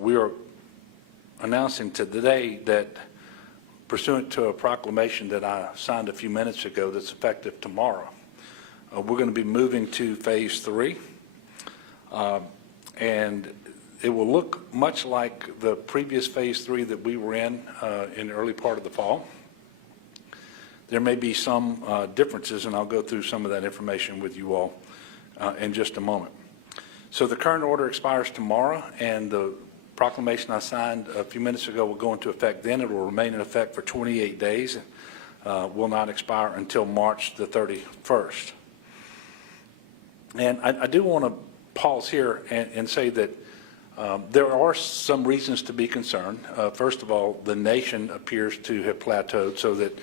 We are announcing today that pursuant to a proclamation that I signed a few minutes ago that's effective tomorrow, we're going to be moving to phase 3, and it will look much like the previous phase 3 that we were in the early part of the fall. There may be some differences, and I'll go through some of that information with you all in just a moment. So the current order expires tomorrow, and the proclamation I signed a few minutes ago will go into effect then. It will remain in effect for 28 days and will not expire until March the 31st. And I do want to pause here and say that there are some reasons to be concerned. First of all, the nation appears to have plateaued, so that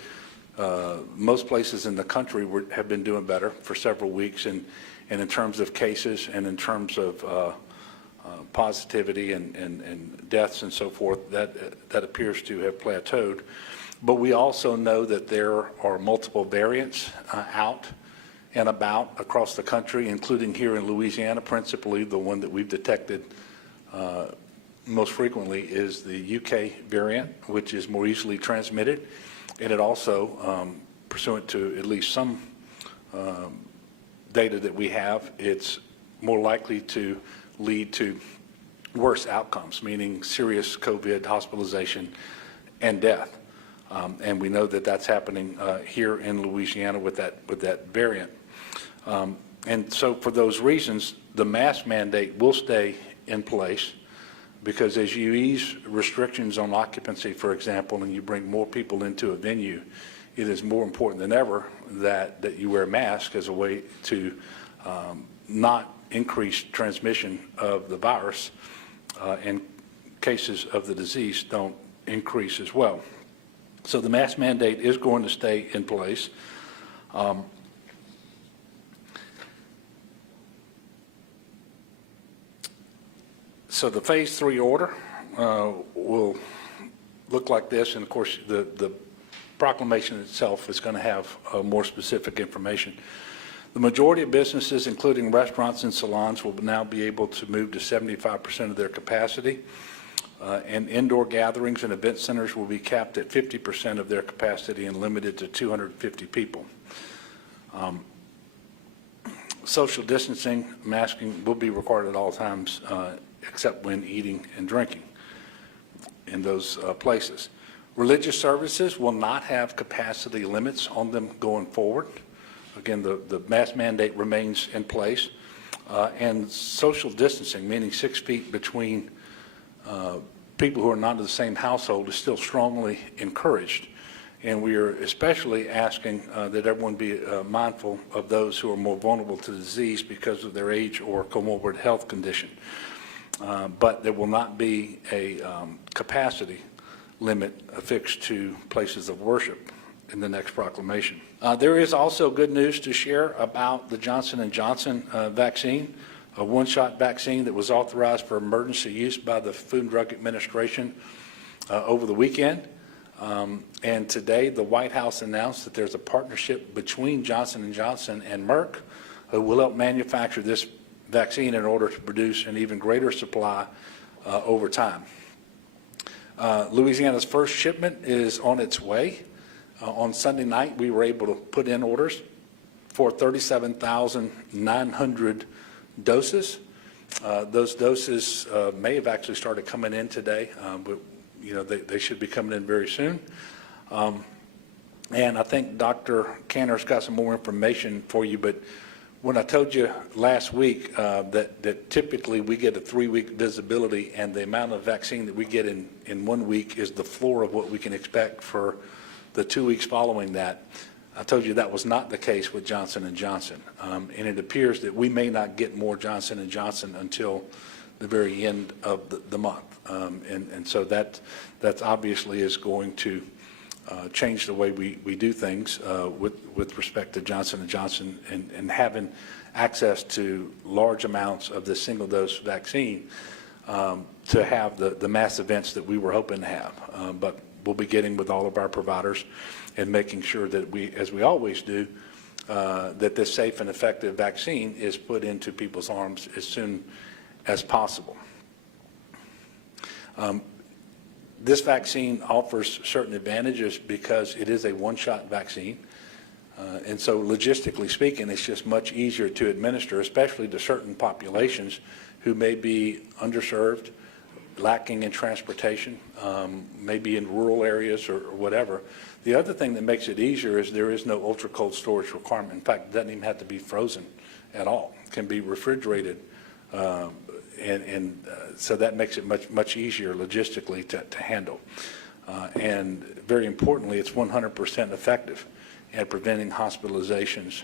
most places in the country have been doing better for several weeks, and in terms of cases and in terms of positivity and deaths and so forth, that appears to have plateaued. But we also know that there are multiple variants out and about across the country, including here in Louisiana. Principally, the one that we've detected most frequently is the UK variant, which is more easily transmitted, and it also, pursuant to at least some data that we have, it's more likely to lead to worse outcomes, meaning serious COVID hospitalization and death. And we know that that's happening here in Louisiana with that variant. And so for those reasons, the mask mandate will stay in place, because as you ease restrictions on occupancy, for example, and you bring more people into a venue, it is more important than ever that you wear a mask as a way to not increase transmission of the virus, and cases of the disease don't increase as well. So the mask mandate is going to stay in place. So the phase 3 order will look like this, and of course the proclamation itself is going to have more specific information. The majority of businesses, including restaurants and salons, will now be able to move to 75% of their capacity, and indoor gatherings and event centers will be capped at 50% of their capacity and limited to 250 people. Social distancing, masking will be required at all times, except when eating and drinking in those places. Religious services will not have capacity limits on them going forward. Again, the mask mandate remains in place, and social distancing, meaning 6 feet between people who are not in the same household, is still strongly encouraged. And we are especially asking that everyone be mindful of those who are more vulnerable to the disease because of their age or comorbid health condition. But there will not be a capacity limit affixed to places of worship in the next proclamation. There is also good news to share about the Johnson & Johnson vaccine, a one-shot vaccine that was authorized for emergency use by the Food and Drug Administration over the weekend. And today the White House announced that there's a partnership between Johnson & Johnson and Merck, who will help manufacture this vaccine in order to produce an even greater supply over time. Louisiana's first shipment is on its way. On Sunday night, we were able to put in orders for 37,900 doses. Those doses may have actually started coming in today, but they should be coming in very soon. And I think Dr. Kanner's got some more information for you, but when I told you last week that typically we get a 3-week visibility, and the amount of vaccine that we get in 1 week is the floor of what we can expect for the 2 weeks following that, I told you that was not the case with Johnson & Johnson. And it appears that we may not get more Johnson & Johnson until the very end of the month. And so that's obviously is going to change the way we do things with respect to Johnson & Johnson and having access to large amounts of this single-dose vaccine to have the mass events that we were hoping to have. But we'll be getting with all of our providers and making sure that we, as we always do, that this safe and effective vaccine is put into people's arms as soon as possible. This vaccine offers certain advantages because it is a one-shot vaccine. And so logistically speaking, it's just much easier to administer, especially to certain populations who may be underserved, lacking in transportation, maybe in rural areas or whatever. The other thing that makes it easier is there is no ultra-cold storage requirement. In fact, it doesn't even have to be frozen at all. It can be refrigerated, so that makes it much easier logistically to handle. And very importantly, it's 100% effective at preventing hospitalizations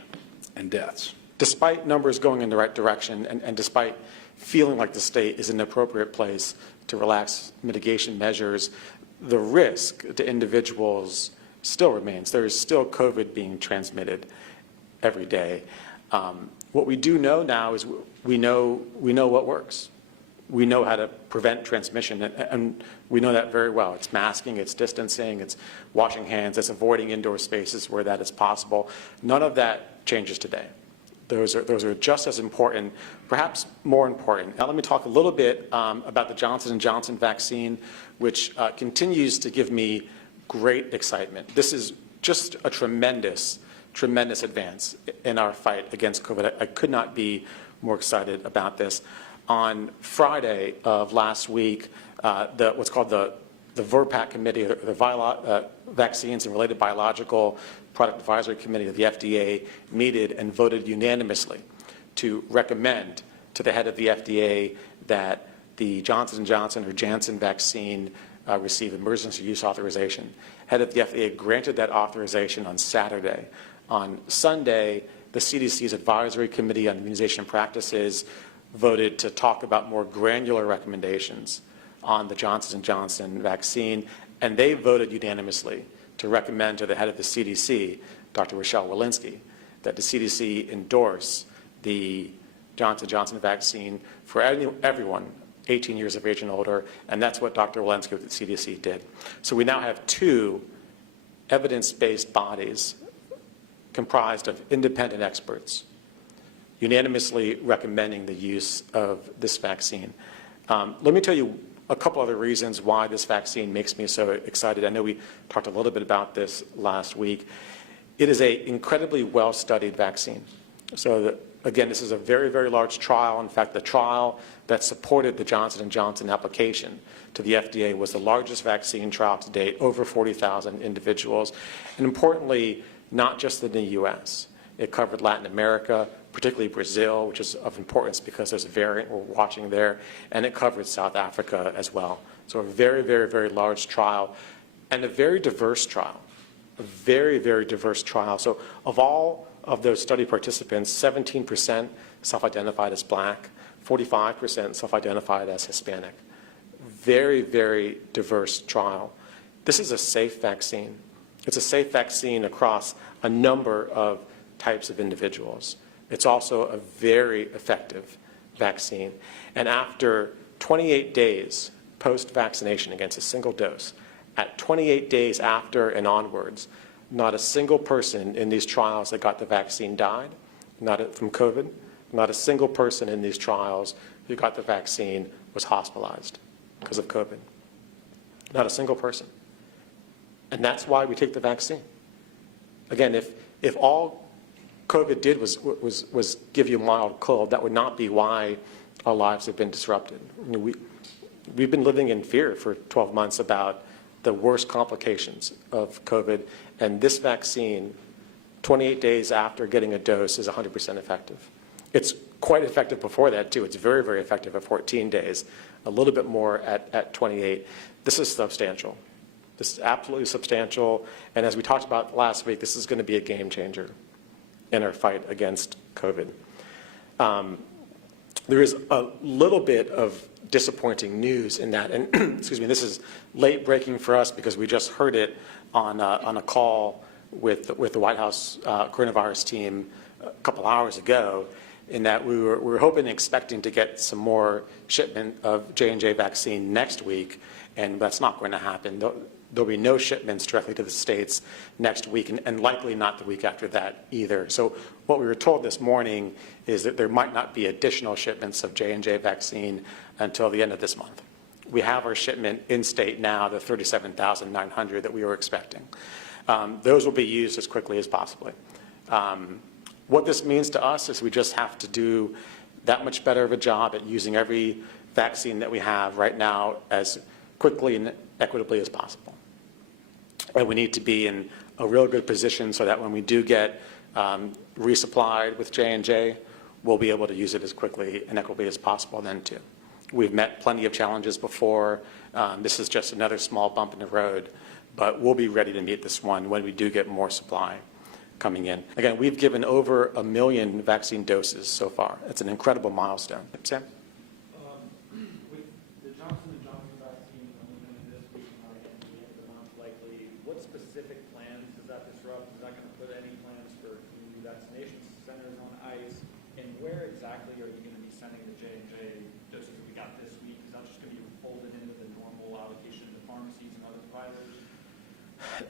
and deaths. Despite numbers going in the right direction and despite feeling like the state is an appropriate place to relax mitigation measures, the risk to individuals still remains. There is still COVID being transmitted every day. What we do know now is we know what works. We know how to prevent transmission, and we know that very well. It's masking, it's distancing, it's washing hands, it's avoiding indoor spaces where that is possible. None of that changes today. Those are just as important, perhaps more important. Now let me talk a little bit about the Johnson & Johnson vaccine, which continues to give me great excitement. This is just a tremendous advance in our fight against COVID. I could not be more excited about this. On Friday of last week, what's called the VRBPAC committee, the Vaccines and Related Biological Product Advisory Committee of the FDA, meted and voted unanimously to recommend to the head of the FDA that the Johnson & Johnson or Janssen vaccine receive emergency use authorization. Head of the FDA granted that authorization on Saturday. On Sunday, the CDC's Advisory Committee on Immunization Practices voted to talk about more granular recommendations on the Johnson & Johnson vaccine, and they voted unanimously to recommend to the head of the CDC, Dr. Rochelle Walensky, that the CDC endorse the Johnson & Johnson vaccine for everyone 18 years of age and older, and that's what Dr. Walensky with the CDC did. So we now have two evidence-based bodies comprised of independent experts unanimously recommending the use of this vaccine. Let me tell you a couple other reasons why this vaccine makes me so excited. I know we talked a little bit about this last week. It is an incredibly well-studied vaccine. So again, this is a very, very large trial. In fact, the trial that supported the Johnson & Johnson application to the FDA was the largest vaccine trial to date, over 40,000 individuals. And importantly, not just in the U.S. It covered Latin America, particularly Brazil, which is of importance because there's a variant we're watching there, and it covered South Africa as well. So a very, very, very large trial and a very diverse trial, a very, very diverse trial. So of all of those study participants, 17% self-identified as Black, 45% self-identified as Hispanic. Very, very diverse trial. This is a safe vaccine. It's a safe vaccine across a number of types of individuals. It's also a very effective vaccine. And after 28 days post-vaccination against a single dose, at 28 days after and onwards, not a single person in these trials that got the vaccine died, not from COVID. Not a single person in these trials who got the vaccine was hospitalized because of COVID. Not a single person. And that's why we take the vaccine. Again, if all COVID did was give you a mild cold, that would not be why our lives have been disrupted. I mean, we've been living in fear for 12 months about the worst complications of COVID, and this vaccine, 28 days after getting a dose, is 100% effective. It's quite effective before that, too. It's very, very effective at 14 days, a little bit more at 28. This is substantial. This is absolutely substantial, and as we talked about last week, this is going to be a game changer in our fight against COVID. There is a little bit of disappointing news in that, and excuse me, this is late breaking for us because we just heard it on a call with the White House coronavirus team a couple hours ago, in that we were hoping and expecting to get some more shipment of J&J vaccine next week, and that's not going to happen. There'll be no shipments directly to the States next week, and likely not the week after that either. So what we were told this morning is that there might not be additional shipments of J&J vaccine until the end of this month, We have our shipment in state now, the 37,900 that we were expecting. Those will be used as quickly as possible. What this means to us is we just have to do that much better of a job at using every vaccine that we have right now as quickly and equitably as possible. And we need to be in a real good position so that when we do get resupplied with J&J, we'll be able to use it as quickly and equitably as possible then too. We've met plenty of challenges before. This is just another small bump in the road, but we'll be ready to meet this one when we do get more supply coming in. Again, we've given over 1 million vaccine doses so far. It's an incredible milestone. Sam? With the Johnson & Johnson vaccine coming in this week and by the end of the month likely, what specific plans does that disrupt? Is that going to put any plans for community vaccination centers on ice? And where exactly are you going to be sending the J&J doses that we got this week? Is that just going to be folded into the normal allocation to pharmacies and other providers?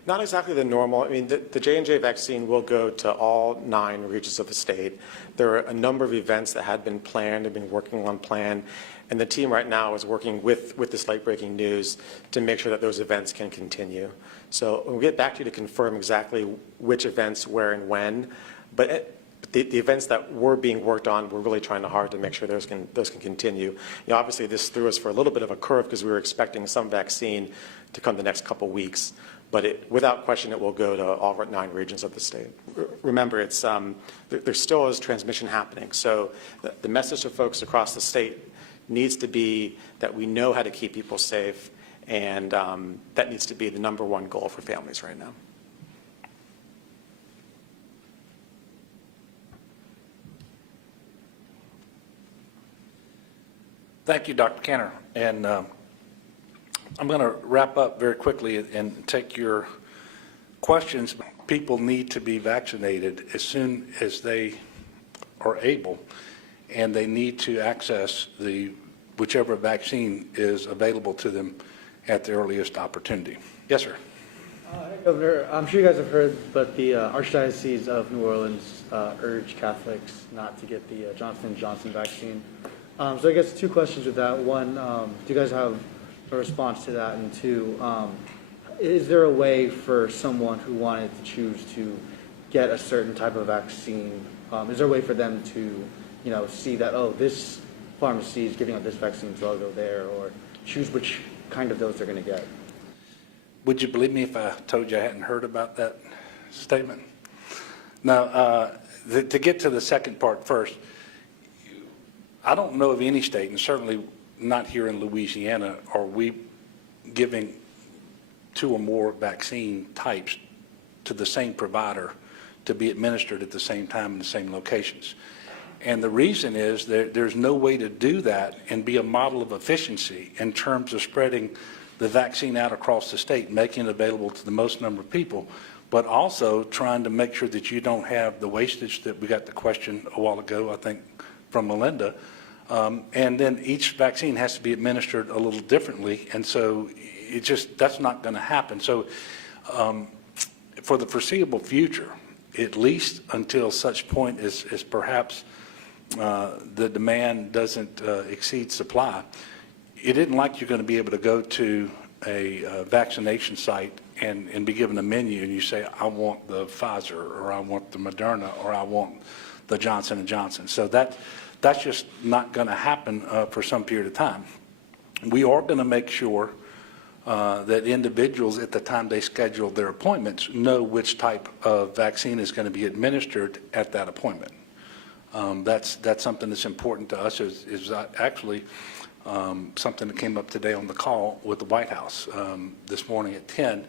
Not exactly the normal. I mean, the J&J vaccine will go to all 9 regions of the state. There are a number of events that had been planned and been working on plan, and the team right now is working with this late-breaking news to make sure that those events can continue. So we'll get back to you to confirm exactly which events, where, and when, but the events that were being worked on, we're really trying hard to make sure those can continue. You know, obviously, this threw us for a little bit of a curve because we were expecting some vaccine to come the next couple weeks. But without question, it will go to all 9 regions of the state. Remember, it's, there still is transmission happening. So the message to folks across the state needs to be that we know how to keep people safe, and that needs to be the #1 goal for families right now. Thank you, Dr. Cantor. And I'm going to wrap up very quickly and take your questions. People need to be vaccinated as soon as they are able, and they need to access whichever vaccine is available to them at the earliest opportunity. Yes, sir. Governor, I'm sure you guys have heard, but the Archdiocese of New Orleans urged Catholics not to get the Johnson & Johnson vaccine. So I guess 2 questions with that. One, do you guys have a response to that? And 2, is there a way for someone who wanted to choose to get a certain type of vaccine, is there a way for them to, see that, oh, this pharmacy is giving out this vaccine, so I'll go there, or choose which kind of dose they're going to get? Would you believe me if I told you I hadn't heard about that statement? Now, to get to the second part first, I don't know of any state, and certainly not here in Louisiana, are we giving 2 or more vaccine types to the same provider to be administered at the same time in the same locations. And the reason is that there's no way to do that and be a model of efficiency in terms of spreading the vaccine out across the state, making it available to the most number of people, but also trying to make sure that you don't have the wastage that we got the question a while ago, I think, from Melinda. And then each vaccine has to be administered a little differently, and so that's not going to happen. So for the foreseeable future, at least until such point as perhaps the demand doesn't exceed supply, it isn't like you're going to be able to go to a vaccination site and be given a menu and you say, I want the Pfizer, or I want the Moderna, or I want the Johnson & Johnson. So that's just not going to happen for some period of time. We are going to make sure that individuals at the time they schedule their appointments know which type of vaccine is going to be administered at that appointment. That's something that's important to us. Is actually something that came up today on the call with the White House. This morning at 10,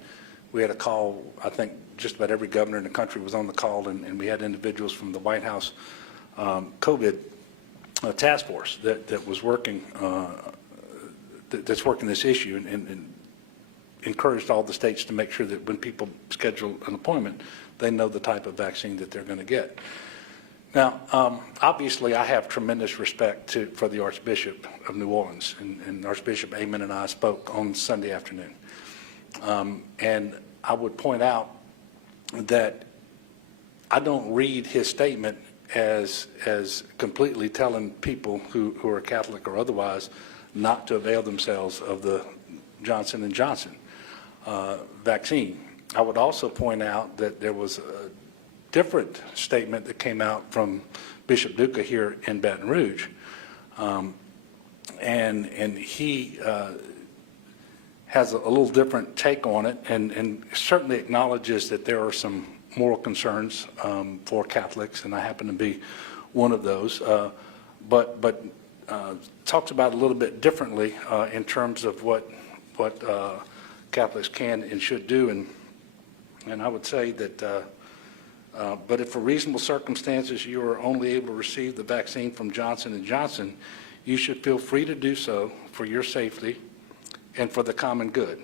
we had a call. I think just about every governor in the country was on the call, and we had individuals from the White House COVID task force that was working that's working this issue, and encouraged all the states to make sure that when people schedule an appointment, they know the type of vaccine that they're going to get. Now, obviously, I have tremendous respect for the Archbishop of New Orleans, and Archbishop Amon and I spoke on Sunday afternoon. And I would point out that I don't read his statement as completely telling people who are Catholic or otherwise not to avail themselves of the Johnson & Johnson vaccine. I would also point out that there was a different statement that came out from Bishop Duca here in Baton Rouge. And he has a little different take on it, and certainly acknowledges that there are some moral concerns for Catholics, and I happen to be one of those, but talks about it a little bit differently in terms of what Catholics can and should do, and I would say that but if for reasonable circumstances you are only able to receive the vaccine from Johnson & Johnson, you should feel free to do so for your safety and for the common good.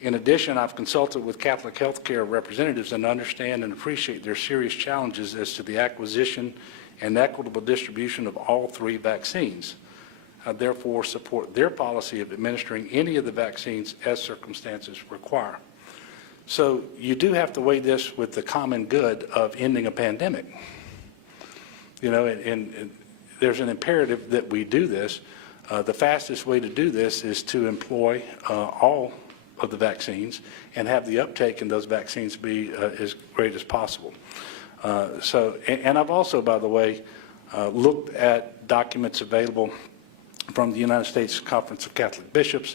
In addition, I've consulted with Catholic healthcare representatives and understand and appreciate their serious challenges as to the acquisition and equitable distribution of all 3 vaccines. I therefore support their policy of administering any of the vaccines as circumstances require. So you do have to weigh this with the common good of ending a pandemic. You know, and there's an imperative that we do this. The fastest way to do this is to employ all of the vaccines and have the uptake in those vaccines be as great as possible. And I've also, by the way, looked at documents available from the United States Conference of Catholic Bishops,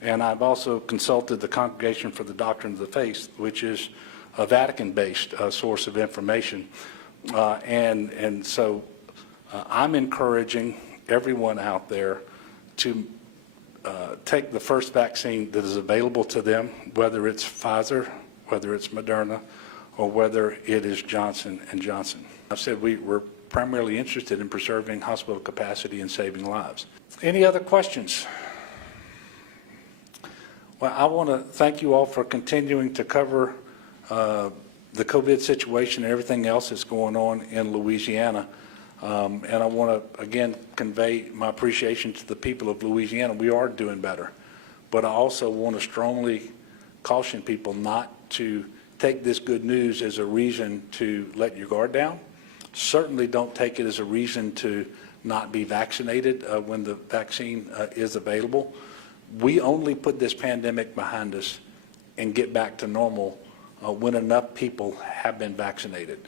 and I've also consulted the Congregation for the Doctrine of the Faith, which is a Vatican-based source of information. And so I'm encouraging everyone out there to take the first vaccine that is available to them, whether it's Pfizer, whether it's Moderna, or whether it is Johnson & Johnson. I've said we're primarily interested in preserving hospital capacity and saving lives. Any other questions? Well, I want to thank you all for continuing to cover the COVID situation and everything else that's going on in Louisiana. And I want to, again, convey my appreciation to the people of Louisiana. We are doing better. But I also want to strongly caution people not to take this good news as a reason to let your guard down. Certainly don't take it as a reason to not be vaccinated when the vaccine is available. We only put this pandemic behind us and get back to normal when enough people have been vaccinated.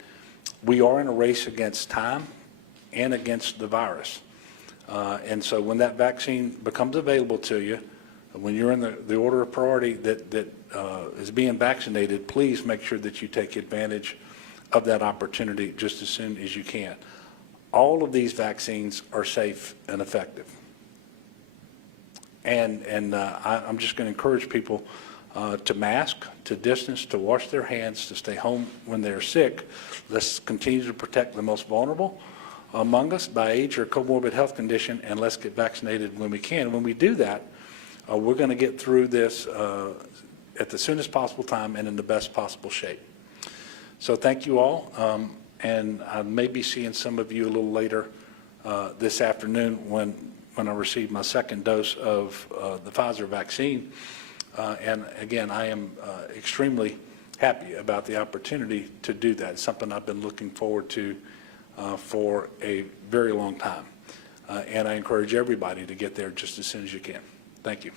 We are in a race against time and against the virus. And so when that vaccine becomes available to you, when you're in the order of priority that is being vaccinated, please make sure that you take advantage of that opportunity just as soon as you can. All of these vaccines are safe and effective. And I'm just going to encourage people to mask, to distance, to wash their hands, to stay home when they're sick. Let's continue to protect the most vulnerable among us by age or comorbid health condition, and let's get vaccinated when we can. When we do that, we're going to get through this at the soonest possible time and in the best possible shape. So thank you all, and I may be seeing some of you a little later this afternoon when I receive my second dose of the Pfizer vaccine. And again, I am extremely happy about the opportunity to do that. It's something I've been looking forward to for a very long time. And I encourage everybody to get there just as soon as you can. Thank you.